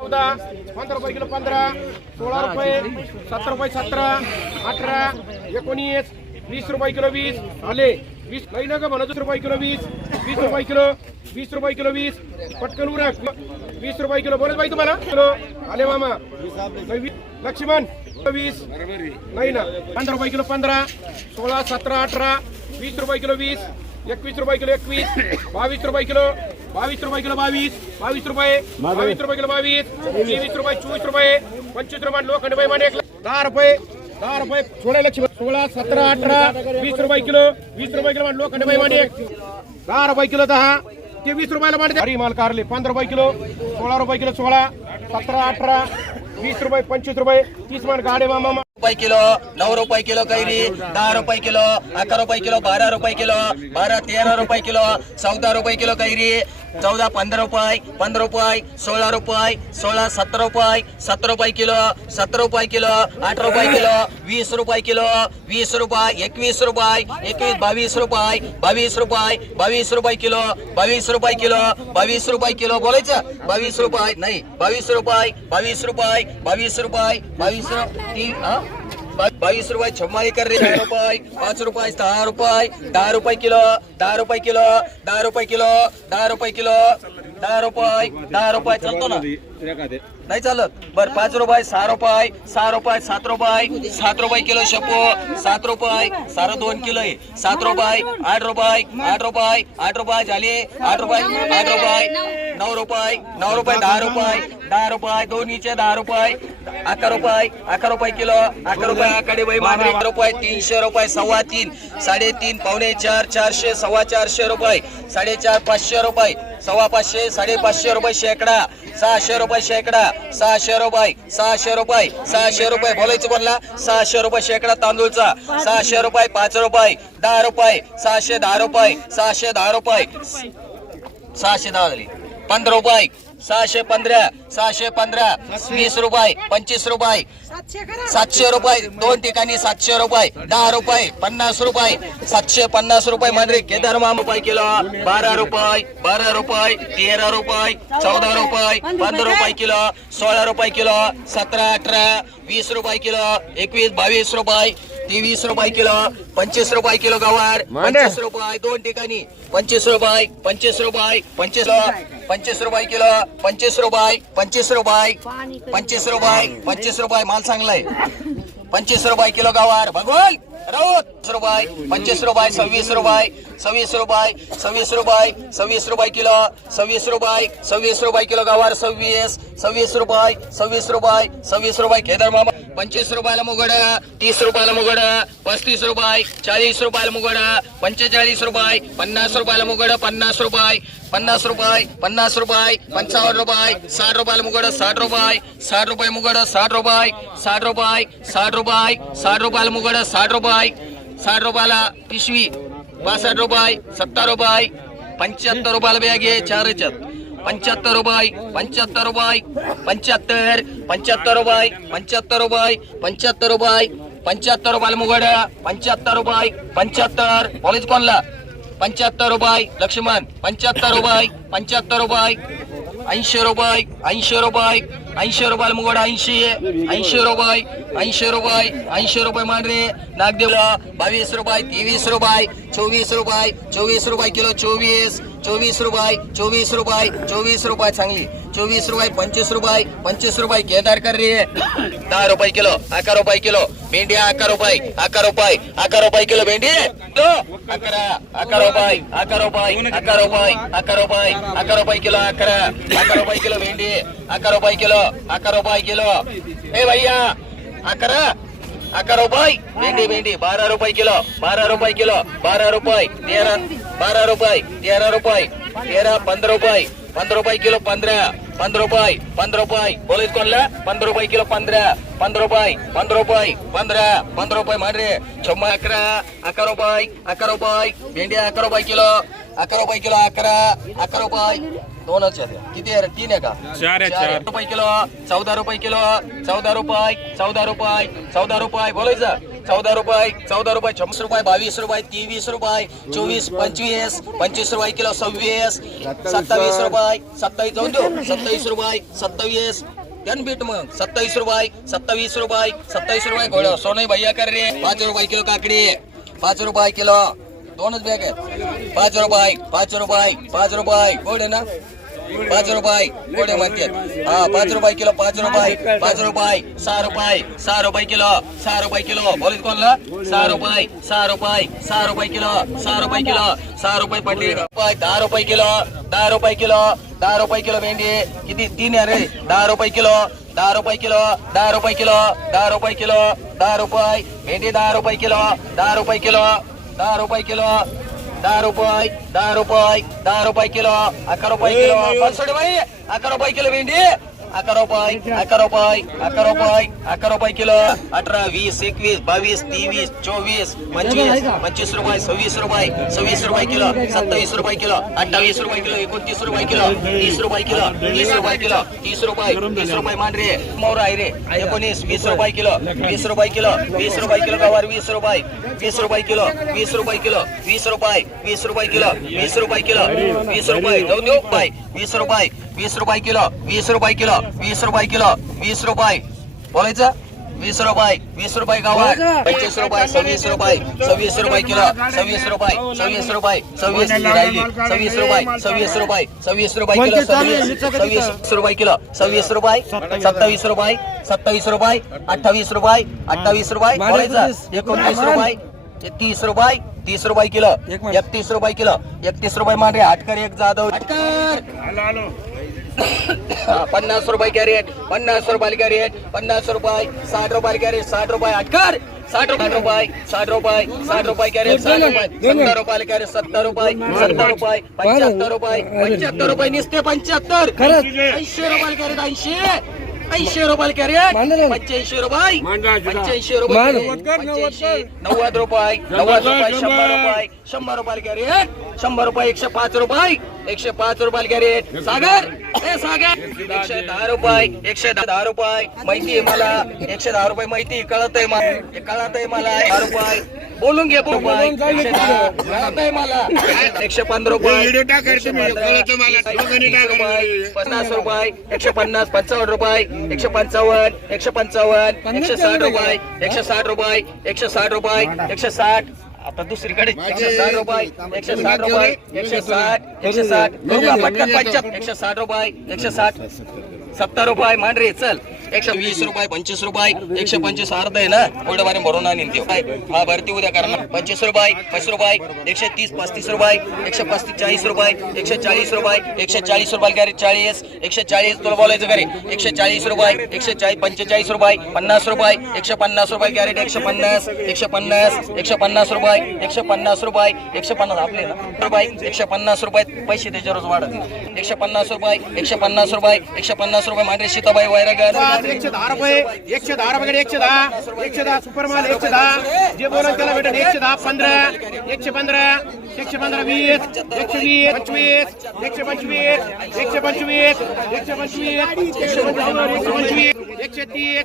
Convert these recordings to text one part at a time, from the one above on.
चौदा पंधरा रुपये किलो पंधरा सोळा रुपये सतरा रुपये सतरा अठरा एकोणीस वीस रुपये किलो वीस आले. वीस नाही ना का म्हणत रुपये किलो वीस वीस रुपये किलो वीस रुपये किलो वीस पटकन उरक वीस रुपये किलो बोलत बाई तुम्हाला? किलो. आले मामा. लक्ष्मण वीस. नाही ना. पंधरा रुपये किलो पंधरा सोळा सतरा अठरा वीस रुपये किलो वीस एकवीस रुपये किलो एकवीस बावीस रुपये किलो बावीस रुपये किलो बावीस बावीस रुपये बावीस रुपये किलो बावीस तेवीस रुपये चोवीस रुपये पंचवीस रुपये लोखंड बाई माने एक दहा रुपये दहा रुपये सोळा लक्ष सोळा सतरा अठरा वीस रुपये किलो वीस रुपये किलो लोखंड बाई माने एक. दहा रुपये किलो दहा ते वीस रुपयाला मांडते हरी माल कारले पंधरा रुपये किलो सोळा रुपये किलो सोळा सतरा अठरा वीस रुपये पंचवीस रुपये तीस मान गाडे मामा रुपये किलो नऊ रुपये किलो कैरी दहा रुपये किलो अकरा रुपये किलो बारा रुपये किलो बारा तेरा रुपये किलो चौदा रुपये किलो कैरी चौदा पंधरा रुपये पंधरा रुपये सोळा रुपये सोळा सतरा रुपये सतरा रुपये किलो सतरा रुपये किलो अठरा रुपये किलो वीस रुपये किलो वीस रुपये एकवीस रुपये एकवीस बावीस रुपये बावीस रुपये बावीस रुपये किलो बावीस रुपये किलो बावीस रुपये किलो बोलायचं? बावीस रुपये नाही बावीस रुपये बावीस रुपये बावीस रुपये बावीस रुपये बावीस रुपये छम्माई कर रे. दहा रुपये पाच रुपये दहा रुपये दहा रुपये किलो दहा रुपये किलो दहा रुपये किलो दहा रुपये किलो दहा रुपये दहा रुपये. चालतो ना? नाही चालत. बर पाच रुपये सहा रुपये सहा रुपये सात रुपये सात रुपये किलो शपो सात रुपये सारा दोन किलो आहे. सात रुपये आठ रुपये आठ रुपये आठ रुपये झाले. आठ रुपये आठ रुपये नऊ रुपये नऊ रुपये दहा रुपये. दहा रुपये दोन्हीचे दहा रुपये अकरा रुपये अकरा रुपये किलो अकरा रुपये आकडे बाई मागणी रुपये तीनशे रुपये सव्वा तीन साडेतीन पावणे चार चारशे सव्वा चारशे रुपये साडेचार पाचशे रुपये सव्वा पाचशे साडेपाचशे रुपये शेकडा सहाशे रुपये शेकडा सहाशे रुपये सहाशे रुपये सहाशे रुपये बोलायचं बोलला सहाशे रुपये शेकडा तांदूळचा सहाशे रुपये पाच रुपये दहा रुपये सहाशे दहा रुपये सहाशे दहा रुपये सहाशे दहा झाली पंधरा रुपये सहाशे पंधरा सहाशे पंधरा वीस रुपये पंचवीस रुपये. सातशे रुपये दोन ठिकाणी सातशे रुपये दहा रुपये पन्नास रुपये सातशे पन्नास रुपये म्हणजे केदार रुपये किलो बारा रुपये बारा रुपये तेरा रुपये चौदा रुपये पंधरा रुपये किलो सोळा रुपये किलो सतरा अठरा वीस रुपये किलो एकवीस बावीस रुपये. तेवीस रुपये किलो पंचवीस रुपये किलो गवार पंचवीस रुपये दोन ठिकाणी पंचवीस रुपये पंचवीस रुपये पंचवीस पंचवीस रुपये किलो पंचवीस रुपये पंचवीस रुपये पंचवीस रुपये पंचवीस रुपये माल चांगलाय. पंचवीस रुपये किलो गवार भगवान राऊत रुपये पंचवीस रुपये सव्वीस रुपये सव्वीस रुपये सव्वीस रुपये सव्वीस रुपये किलो सव्वीस रुपये सव्वीस रुपये किलो गवार सव्वीस सव्वीस रुपये सव्वीस रुपये सव्वीस रुपये केदार मामा. पंचवीस रुपयाला मुगड तीस रुपयाला मुगड पस्तीस रुपये चाळीस रुपयाला मुगड पंचेचाळीस रुपये पन्नास रुपयाला मुगड पन्नास रुपये पन्नास रुपये पन्नास रुपये पंचावन्न रुपये साठ रुपयाला मुगड साठ रुपये साठ रुपये मुगड साठ रुपये साठ रुपये साठ रुपये साठ रुपयाला मुगड साठ रुपये साठ रुपयाला पिशवी. बासष्ट रुपये सत्तर रुपये पंच्याहत्तर रुपयाला बॅग आहे चार याच्यात. पंच्याहत्तर रुपये पंच्याहत्तर रुपये पंच्याहत्तर पंच्याहत्तर रुपये पंच्याहत्तर रुपये पंच्याहत्तर रुपये पंच्याहत्तर रुपयाला मुगड पंच्याहत्तर रुपये पंच्याहत्तर. कॉलेज कोणला? पंच्याहत्तर रुपये लक्ष्मण. पंच्याहत्तर रुपये पंच्याहत्तर रुपये ऐंशी रुपये ऐंशी रुपये ऐंशी रुपयाला मुगड ऐंशी ऐंशी रुपये ऐंशी रुपये ऐंशी रुपये मांडरे. नागदेवला बावीस रुपये तेवीस रुपये चोवीस रुपये चोवीस रुपये किलो चोवीस. चोवीस रुपये चोवीस रुपये चोवीस रुपये चांगली चोवीस रुपये पंचवीस रुपये पंचवीस रुपये केदार कर रे दहा रुपये किलो अकरा रुपये किलो भेंडी अकरा रुपये अकरा रुपये अकरा रुपये किलो भेंडी अकरा अकरा रुपये अकरा रुपये अकरा रुपये अकरा रुपये अकरा रुपये किलो अकरा अकरा रुपये किलो भेंडी अकरा रुपये किलो अकरा रुपये किलो. ए भैया अकरा. अकरा रुपये भेंडी भेंडी बारा रुपये किलो बारा रुपये किलो बारा रुपये तेरा बारा रुपये तेरा रुपये तेरा पंधरा रुपये पंधरा रुपये किलो पंधरा पंधरा रुपये पंधरा रुपये बोलायच कोणला पंधरा रुपये किलो पंधरा पंधरा रुपये पंधरा रुपये पंधरा पंधरा रुपये मारे छम्मा अकरा अकरा रुपये अकरा रुपये भेंडी अकरा रुपये किलो अकरा रुपये किलो अकरा अकरा रुपये दोनच आहेत. किती आहे? तीन आहे का? चार आहे, चार चार. रुपये किलो चौदा रुपये किलो चौदा रुपये चौदा रुपये चौदा रुपये बोलायचं. चौदा रुपये चौदा रुपये छब्बीस रुपये बावीस रुपये तेवीस रुपये चोवीस पंचवीस पंचवीस रुपये किलो सव्वीस सत्तावीस रुपये सत्तावीस जाऊन देऊ. सत्तावीस रुपये सत्तावीस. त्यान बीट मग. सत्तावीस रुपये सत्तावीस रुपये सत्तावीस रुपये घोड्या सोनई भैया कर रे. पाच रुपये किलो काकडी. पाच रुपये किलो. दोनच बॅग आहेत पाच रुपये पाच रुपये पाच रुपये गोड आहे ना पाच रुपये गोडे म्हणतात हा पाच रुपये किलो पाच रुपये पाच रुपये सहा रुपये सहा रुपये किलो सहा रुपये किलो बोलत कोणला सहा रुपये सहा रुपये सहा रुपये किलो सहा रुपये किलो सहा रुपये पडले रुपये दहा रुपये किलो दहा रुपये किलो दहा रुपये किलो भेंडी किती तीन आहे रे दहा रुपये किलो दहा रुपये किलो दहा रुपये किलो दहा रुपये किलो दहा रुपये भेंडी दहा रुपये किलो दहा रुपये किलो दहा रुपये किलो दहा रुपये दहा रुपये दहा रुपये किलो अकरा रुपये किलो. पाचशे बाई अकरा रुपये किलो भेंडी. अकरा रुपये अकरा रुपये अकरा रुपये अकरा रुपये किलो अठरा वीस एकवीस बावीस तेवीस चोवीस पंचवीस पंचवीस रुपये सव्वीस रुपये सव्वीस रुपये किलो सत्तावीस रुपये किलो अठ्ठावीस रुपये किलो एकोणतीस रुपये किलो तीस रुपये किलो तीस रुपये किलो तीस रुपये तीस रुपये मान रे मोर आहे रे एकोणीस वीस रुपये किलो वीस रुपये किलो वीस रुपये किलो गवार वीस रुपये वीस रुपये किलो वीस रुपये किलो वीस रुपये वीस रुपये किलो वीस रुपये किलो वीस रुपये जाऊन देऊ वीस रुपये वीस रुपये किलो वीस रुपये किलो वीस रुपये किलो वीस रुपये. बोलायचं? वीस रुपये वीस रुपये गावात. पंचवीस रुपये सव्वीस रुपये सव्वीस रुपये किलो सव्वीस रुपये सव्वीस रुपये सव्वीस राहिली सव्वीस रुपये सव्वीस रुपये सव्वीस रुपये किलो सव्वीस रुपये किलो सव्वीस रुपये सत्तावीस. रुपये सत्तावीस रुपये अठ्ठावीस रुपये अठ्ठावीस रुपये. बोलायचं? एकोणतीस रुपये तीस रुपये तीस रुपये किलो एकतीस रुपये किलो एकतीस रुपये मांडरे हटकर एक जाधव. हटकर! हा, पन्नास रुपये कॅरेट पन्नास रुपये कॅरेट पन्नास रुपये साठ रुपये कॅरेट साठ रुपये हटकर साठ रुपये रुपये साठ रुपये साठ रुपये कॅरेट साठ रुपये सत्तर रुपये कॅरेट सत्तर रुपये सत्तर रुपये पंच्याहत्तर रुपये पंच्याहत्तर रुपये निसते पंच्याहत्तर. ऐंशी रुपये कॅरेट ऐंशी. ऐंशी रुपये कॅरेट पंच्याऐंशी रुपये पंच्याऐंशी रुपये नव्वद रुपये नव्वद रुपये शंभर रुपये. शंभर रुपये कॅरेट शंभर रुपये एकशे पाच रुपये एकशे पाच रुपये कॅरेट सागर ए सागर एकशे दहा रुपये एकशे दहा रुपये. माहिती आहे मला एकशे दहा रुपये माहिती कळत आहे मला हे कळत आहे मला दहा रुपये. बोलून घे रुपये मला. एकशे पंधरा रुपये एकशे पंधरा, वीस रुपये, पन्नास रुपये एकशे पन्नास पंचावन्न रुपये एकशे पंचावन्न एकशे पंचावन्न एकशे साठ रुपये एकशे साठ रुपये एकशे साठ रुपये एकशे साठ. आता दुसरीकडे एकशे साठ रुपये एकशे साठ रुपये एकशे साठ एकशे साठ. पटकन पंच्याहत्तर एकशे साठ रुपये एकशे साठ. सत्तर रुपये मांडरे चल. एकशे वीस रुपये पंचवीस रुपये एकशे पंचवीस अर्ध आहे ना पुढे बारे भरून आणि हा भरती उद्या करणार पंचवीस रुपये पाच रुपये एकशे तीस पस्तीस रुपये एकशे पस्तीस चाळीस रुपये एकशे चाळीस रुपये एकशे चाळीस रुपये कॅरेट चाळीस एकशे चाळीस तुला बोलायचं करे एकशे चाळीस रुपये एकशे चाळीस पंचेचाळीस रुपये पन्नास रुपये एकशे पन्नास रुपये कॅरेट एकशे पन्नास एकशे पन्नास एकशे पन्नास रुपये एकशे पन्नास रुपये एकशे पन्नास आपले रुपये एकशे पन्नास रुपये पैसे त्याच्यावरच वाढत एकशे पन्नास रुपये एकशे पन्नास रुपये एकशे पन्नास रुपये मांडरे सीताबाई आज एकशे दहा रुपये एकशे दहा रुपये एकशे दहा. एकशे दहा सुपरमाल एकशे दहा. जे बोला त्याला भेटेल एकशे दहा पंधरा. एकशे पंधरा एकशे पंधरा वीस. एकशे वीस पंचवीस. एकशे पंचवीस एकशे पंचवीस. एकशे पंचवीस. एकशे पंचावन्न एकशे पंचवीस. एकशे तीस.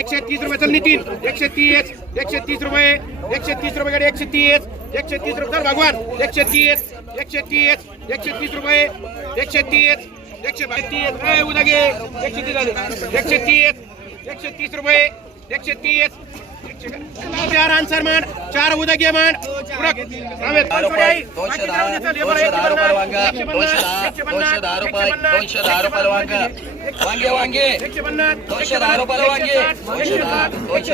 एकशे तीस रुपये. चल नितीन. एकशे तीस. एकशे तीस रुपये. एकशे तीस रुपये गाडी एकशे तीस. एकशे तीस रुपये. भगवान. एकशे तीस. एकशे तीस. एकशे तीस रुपये. एकशे तीस. एकशे तीस ए, उद्या घे एकशे तीस झाले. एकशे तीस. एकशे तीस रुपये. एकशे तीस. चार आन्सर मान चार उद्या घे मान पुढं. रामेश, दहा रुपये. दोनशे दहा बाकी जाऊ दे, चल, हे बरं, दोनशे एकशे दहा. रुपये. पन्नास, वांगा. एकशे दोनशे पन्नास,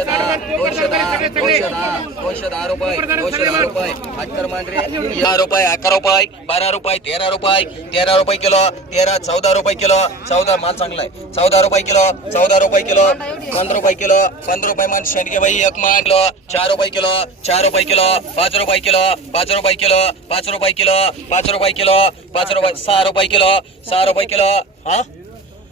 दहा. एकशे दोनशे दहा रुपये दोनशे दहा मांडरे दहा अकरा रुपये बारा रुपये तेरा रुपये तेरा रुपये किलो तेरा चौदा रुपये किलो चौदा माल चांगला आहे चौदा रुपये किलो चौदा रुपये किलो पंधरा रुपये किलो पंधरा रुपये मान शेंडगे बाई एक मान किलो चार रुपये किलो चार रुपये किलो पाच रुपये किलो पाच रुपये किलो पाच रुपये किलो पाच रुपये किलो पाच रुपये सहा रुपये किलो सहा रुपये किलो हा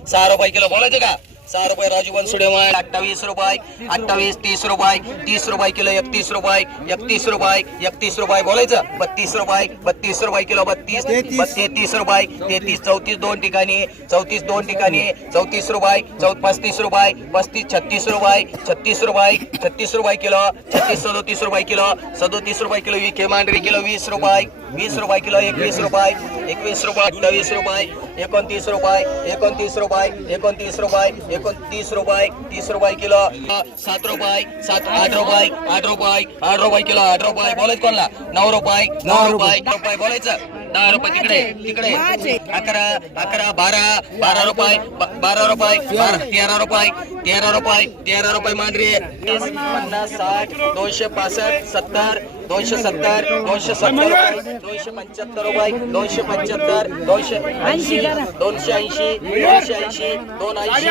सहा रुपये किलो बोलायचे का सहा रुपये राजू बनसुडे माय अठ्ठावीस रुपये अठ्ठावीस तीस रुपये तीस रुपये किलो एकतीस रुपये एकतीस रुपये एकतीस रुपये बोलायचं. बत्तीस रुपये बत्तीस रुपये किलो बत्तीस तेहतीस रुपये तेहतीस चौतीस दोन ठिकाणी चौतीस दोन ठिकाणी चौतीस रुपये चौ पस्तीस रुपये पस्तीस छत्तीस रुपये छत्तीस रुपये छत्तीस रुपये किलो छत्तीस सदोतीस रुपये किलो सदोतीस रुपये किलो वी मांडरी किलो वीस रुपये. वीस रुपये किलो एकवीस रुपये एकवीस रुपये अठ्ठावीस रुपये एकोणतीस रुपये एकोणतीस रुपये एकोणतीस रुपये एकोणतीस रुपये तीस रुपये किलो. सात रुपये सात आठ रुपये आठ रुपये आठ रुपये किलो आठ रुपये. बोलायचं कोणला? नऊ रुपये नऊ रुपये रुपये. बोलायचं? दहा रुपये तिकडे तिकडे. अकरा अकरा बारा बारा रुपये बारा रुपये तेरा रुपये तेरा रुपये तेरा रुपये मांडरी. पन्नास साठ दोनशे पासष्ट सत्तर दोनशे सत्तर दोनशे सत्तर दोनशे पंच्याहत्तर रुपये दोनशे पंच्याहत्तर दोनशे ऐंशी दोनशे ऐंशी दोनशे ऐंशी दोन ऐंशी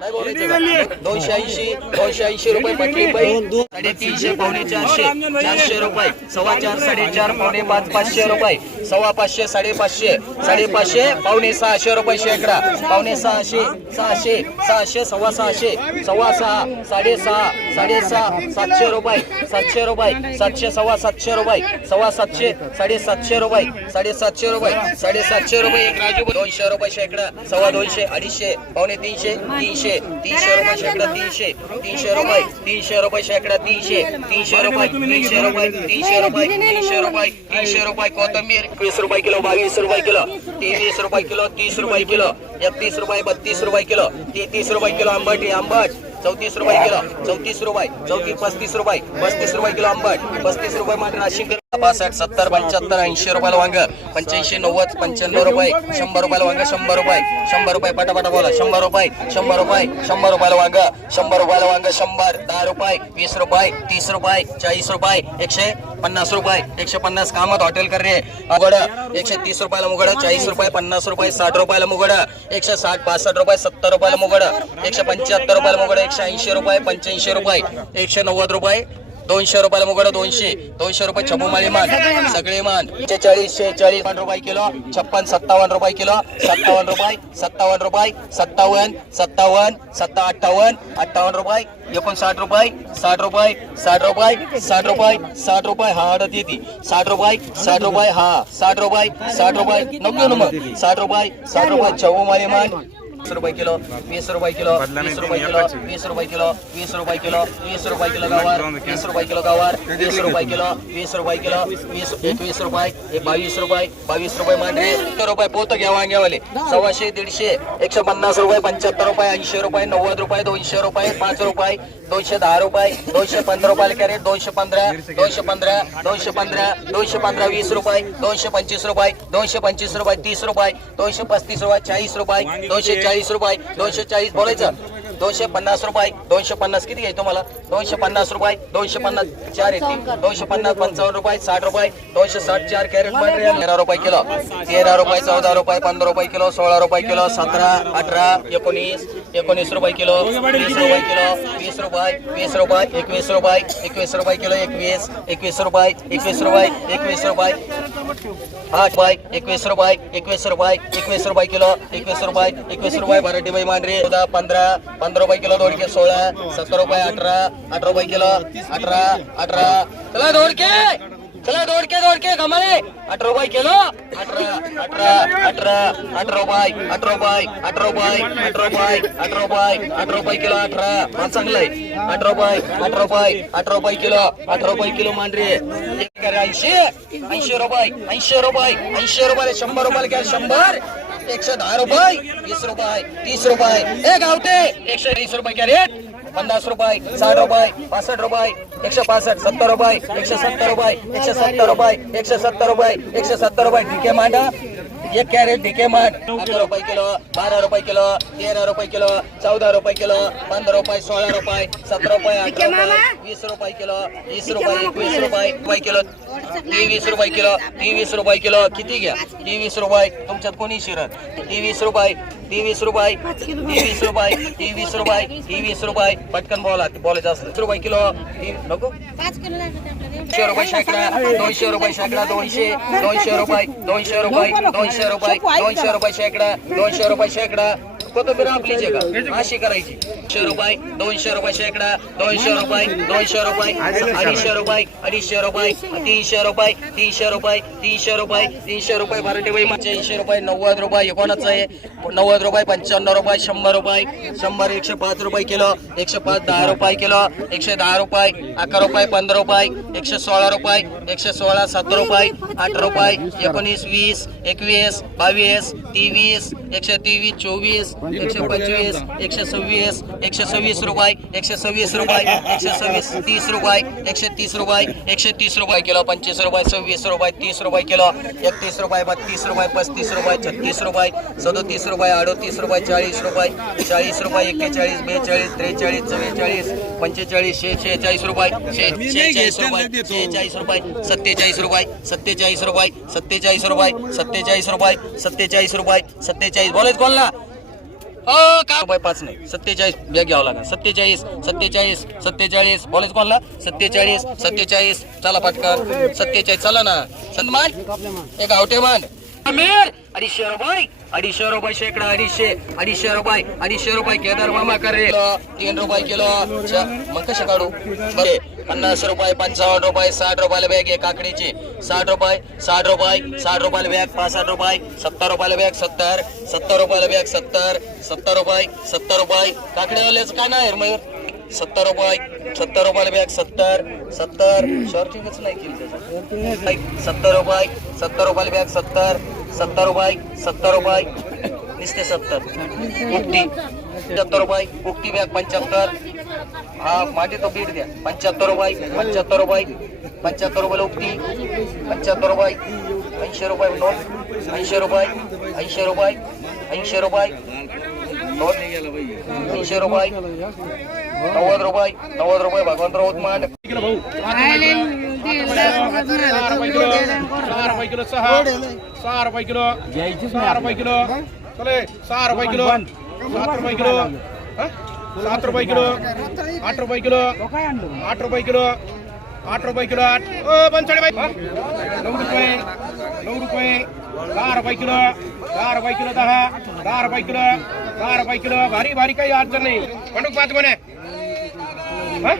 दोनशे ऐंशी. दोनशे ऐंशी दोनशे ऐंशी रुपये पटली बाई. साडेतीनशे पावणे चारशे चारशे रुपये. सव्वा चार साडेचार पावणे पाच पाचशे रुपये. सव्वा पाचशे साडेपाचशे साडेपाचशे पावणे सहाशे रुपये शेकडा. पावणे सहाशे सहाशे सहाशे सव्वा सहाशे सव्वा सहा साडेसहा साडेसहा सातशे रुपये सातशे रुपये. सातशे सव्वा सातशे रुपये. सव्वा सातशे साडेसातशे रुपये. साडेसातशे रुपये. साडेसातशे रुपये एक राजू दोनशे रुपये शेकडा. सव्वा दोनशे अडीचशे पावणे तीनशे तीनशे. तीनशे रुपये शेकडा तीनशे. तीनशे रुपये. तीनशे रुपये शेकडा तीनशे. तीनशे रुपये. तीनशे रुपये. तीनशे रुपये. तीनशे रुपये. तीनशे रुपये कोथंबीर. वीस रुपये किलो बावीस रुपये किलो. तेवीस रुपये किलो तीस रुपये किलो. एकतीस रुपये बत्तीस रुपये किलो. तेहतीस रुपये किलो आंबट आंबट. चौतीस रुपये किलो चौतीस रुपये चौतीस पस्तीस रुपये पस्तीस रुपये किलो आंबट पस्तीस रुपये मात्र नाशिक पासष्ट सत्तर पंच्याहत्तर ऐंशी रुपयाला वांग. पंच्याऐंशी नव्वद पंच्याण्णव रुपये. शंभर रुपयाला वांग शंभर रुपये. शंभर रुपये पटापटा बोला. शंभर रुपये शंभर रुपये शंभर रुपयाला वांग. शंभर रुपयाला वांग शंभर दहा रुपये वीस रुपये तीस रुपये चाळीस रुपये एकशे पन्नास रुपये. एकशे पन्नास कामत हॉटेल कर रे मुगड एकशे तीस रुपयाला मुगड चाळीस रुपये पन्नास रुपये साठ रुपयाला मुगड एकशे साठ पासष्ट रुपये सत्तर रुपयाला मुगड एकशे पंच्याहत्तर रुपयाला मुगड एकशे ऐंशी रुपये पंच्याऐंशी रुपये. एकशे नव्वद रुपये. दोनशे रुपयाला मुगड दोनशे. दोनशे रुपये छबुमाली मान सगळे मान चाळीस शेहेचाळीस. रुपये किलो. छप्पन सत्तावन्न रुपये किलो. सत्तावन्न रुपये सत्तावन्न रुपये सत्तावन्न सत्तावन्न सत्ता अठ्ठावन्न अठ्ठावन्न रुपये एकोणसाठ रुपये साठ रुपये साठ रुपये साठ रुपये साठ रुपये. हा अडत येते. साठ रुपये साठ रुपये हा. साठ रुपये साठ रुपये नको ना मग. साठ रुपये साठ रुपये छबुमाली मान रुपये किलो वीस रुपये किलो वीस रुपये किलो वीस रुपये किलो वीस रुपये किलो वीस रुपये किलो गवार वीस रुपये किलो गवार वीस रुपये किलो वीस रुपये किलो वीस एकवीस रुपये बावीस रुपये बावीस रुपये मांडरे रुपये पोत घ्या वांग्यावाले. सव्वाशे दीडशे एकशे पन्नास रुपये पंच्याहत्तर रुपये ऐंशी रुपये नव्वद रुपये दोनशे रुपये पाच रुपये दोनशे दहा रुपये दोनशे पंधरा रुपयाला कॅरेट दोनशे पंधरा दोनशे पंधरा दोनशे पंधरा दोनशे पंधरा वीस रुपये दोनशे पंचवीस रुपये दोनशे पंचवीस रुपये तीस रुपये दोनशे पस्तीस रुपये चाळीस रुपये दोनशे चाळीस चाळीस रुपये दोनशे चाळीस बोलायचं. दोनशे पन्नास रुपये. दोनशे पन्नास किती घ्यायचं तुम्हाला? दोनशे पन्नास रुपये. दोनशे पन्नास चार येते दोनशे पन्नास पंचावन्न रुपये साठ रुपये. दोनशे साठ चार कॅरेट तेरा रुपये किलो. तेरा रुपये चौदा रुपये पंधरा रुपये किलो सोळा रुपये किलो सतरा अठरा एकोणीस एकोणीस रुपये किलो वीस रुपये किलो वीस रुपये वीस रुपये एकवीस रुपये एकवीस रुपये किलो एकवीस एकवीस रुपये एकवीस रुपये एकवीस रुपये आठ रुपये एकवीस रुपये एकवीस रुपये एकवीस रुपये किलो एकवीस रुपये एकवीस रुपये मराठी बाई मांडरी चौदा पंधरा पंधरा रुपये किलो दोडके सोळा सत्तर रुपये अठरा अठरा रुपये किलो अठरा अठरा. चला दोडके चला दोडके दोडके कमाले अठरा रुपये किलो अठरा अठरा अठरा अठरा रुपये अठरा रुपये अठरा रुपये अठरा रुपये अठरा रुपये अठरा रुपये किलो अठरा. हा चांगलंय अठरा रुपये अठरा रुपये अठरा रुपये किलो अठरा रुपये किलो मांडरी ऐंशी ऐंशी रुपये ऐंशी रुपये ऐंशी रुपये शंभर रुपये घ्या शंभर. एकशे दहा रुपये वीस रुपये तीस रुपये. हे गावते एकशे वीस रुपये घ्या रेट पन्नास रुपये साठ रुपये पासष्ट रुपये एकशे पासष्ट सत्तर रुपये एकशे सत्तर रुपये एकशे सत्तर रुपये एकशे सत्तर रुपये एकशे सत्तर रुपये. ठीक आहे मांडा. एक कॅरेट ढिके माठ अकरा रुपये किलो बारा रुपये किलो तेरा रुपये किलो चौदा रुपये किलो पंधरा रुपये सोळा रुपये सतरा रुपये अठरा रुपये वीस रुपये किलो वीस रुपये एकवीस रुपये रुपये किलो तेवीस रुपये किलो तेवीस रुपये किलो किती घ्या? तेवीस रुपये तुमच्यात कोणी शिरत? तेवीस रुपये तेवीस रुपये तेवीस रुपये तेवीस रुपये तेवीस रुपये पटकन बोला बोलायचं असलं वीस रुपये किलो ती- नको? पाच किलो दोनशे रुपये शेकडा दोनशे रुपये शेकडा दोनशे दोनशे रुपये दोनशे रुपये दोनशे रुपये दोनशे रुपये शेकडा दोनशे रुपये शेकडा कोथिंबीर आपलीच आहे का? अशी करायची. दोनशे रुपये दोनशे रुपये शेकडा दोनशे रुपये दोनशे रुपये अडीचशे रुपये अडीचशे रुपये तीनशे रुपये तीनशे रुपये तीनशे रुपये तीनशे रुपये मराठी बाई ऐंशी रुपये नव्वद रुपये एकोणच आहे. नव्वद रुपये पंच्याण्णव रुपये शंभर रुपये शंभर एकशे पाच रुपये किलो एकशे पाच दहा रुपये किलो एकशे दहा रुपये अकरा रुपये पंधरा रुपये एकशे सोळा रुपये एकशे सोळा सात रुपये आठ रुपये एकोणीस वीस एकवीस बावीस तेवीस एकशे तेवीस चोवीस एकशे पंचवीस एकशे सव्वीस एकशे सव्वीस रुपये एकशे सव्वीस रुपये एकशे सव्वीस तीस रुपये एकशे तीस रुपये एकशे तीस रुपये किलो पंचवीस रुपये सव्वीस रुपये तीस रुपये किलो एकतीस रुपये बत्तीस रुपये पस्तीस रुपये छत्तीस रुपये सदोतीस रुपये अडोतीस रुपये चाळीस रुपये चाळीस रुपये एक्केचाळीस बेचाळीस त्रेचाळीस चव्वेचाळीस पंचेचाळीस शेहेचाळीस रुपये शेहेचाळीस रुपये शेहेचाळीस रुपये सत्तेचाळीस रुपये सत्तेचाळीस रुपये सत्तेचाळीस रुपये सत्तेचाळीस रुपये सत्तेचाळीस रुपये सत्तेचाळीस बोलायच बोल ना अ का? रुपये पाच नाही. सत्तेचाळीस बॅग घ्यावं लागेल. सत्तेचाळीस सत्तेचाळीस सत्तेचाळीस. बोलायच कोणला सत्तेचाळीस सत्तेचाळीस. चला पटकन. सत्तेचाळीस चला ना. सन्मान. एक आवटे मान. आमिर! अडीचशे रुपये अडीचशे रुपये शेकडा अडीचशे अडीचशे रुपये अडीचशे रुपये केदार मामा करे. तीन रुपये किलो मग कसे काढू? बरे. पन्नास रुपये पंचावन्न रुपये साठ रुपयाला बॅग आहे काकडीची. साठ रुपये साठ रुपये साठ रुपयाला बॅग पासष्ट रुपये सत्तर रुपयाला बॅग सत्तर सत्तर रुपयाला बॅग सत्तर सत्तर रुपये सत्तर रुपये. काकडीवाल्याच काय नाही मयूर? सत्तर रुपये सत्तर रुपयाला बॅग सत्तर सत्तर. शॉर्टिंगच नाही केली सत्तर रुपये सत्तर रुपयाला बॅग सत्तर. सत्तर रुपये सत्तर रुपये नुसते सत्तर. उक्टी पंच्याहत्तर रुपये उक्टी बॅग पंच्याहत्तर. हा, माझे तो बीट द्या. पंच्याहत्तर रुपये पंच्याहत्तर रुपये पंच्याहत्तर रुपयाला उक्टी पंच्याहत्तर रुपये ऐंशी रुपये नोट. ऐंशी रुपये ऐंशी रुपये ऐंशी रुपये नोट. ऐंशी रुपये, नव्वद रुपये नव्वद रुपये भगवंतराव भाऊ सहा रुपये किलो सहा रुपये किलो चले सहा रुपये किलो सात रुपये किलो हा? सात रुपये किलो आठ रुपये किलो आठ रुपये किलो आठ रुपये किलो आठ पंचाळी बाई हा? नऊ रुपये नऊ रुपये दहा रुपये किलो दहा रुपये किलो दहा दहा रुपये किलो दहा रुपये किलो भारी भारी काही अडचण नाही म्हणून पाच म्हणे हा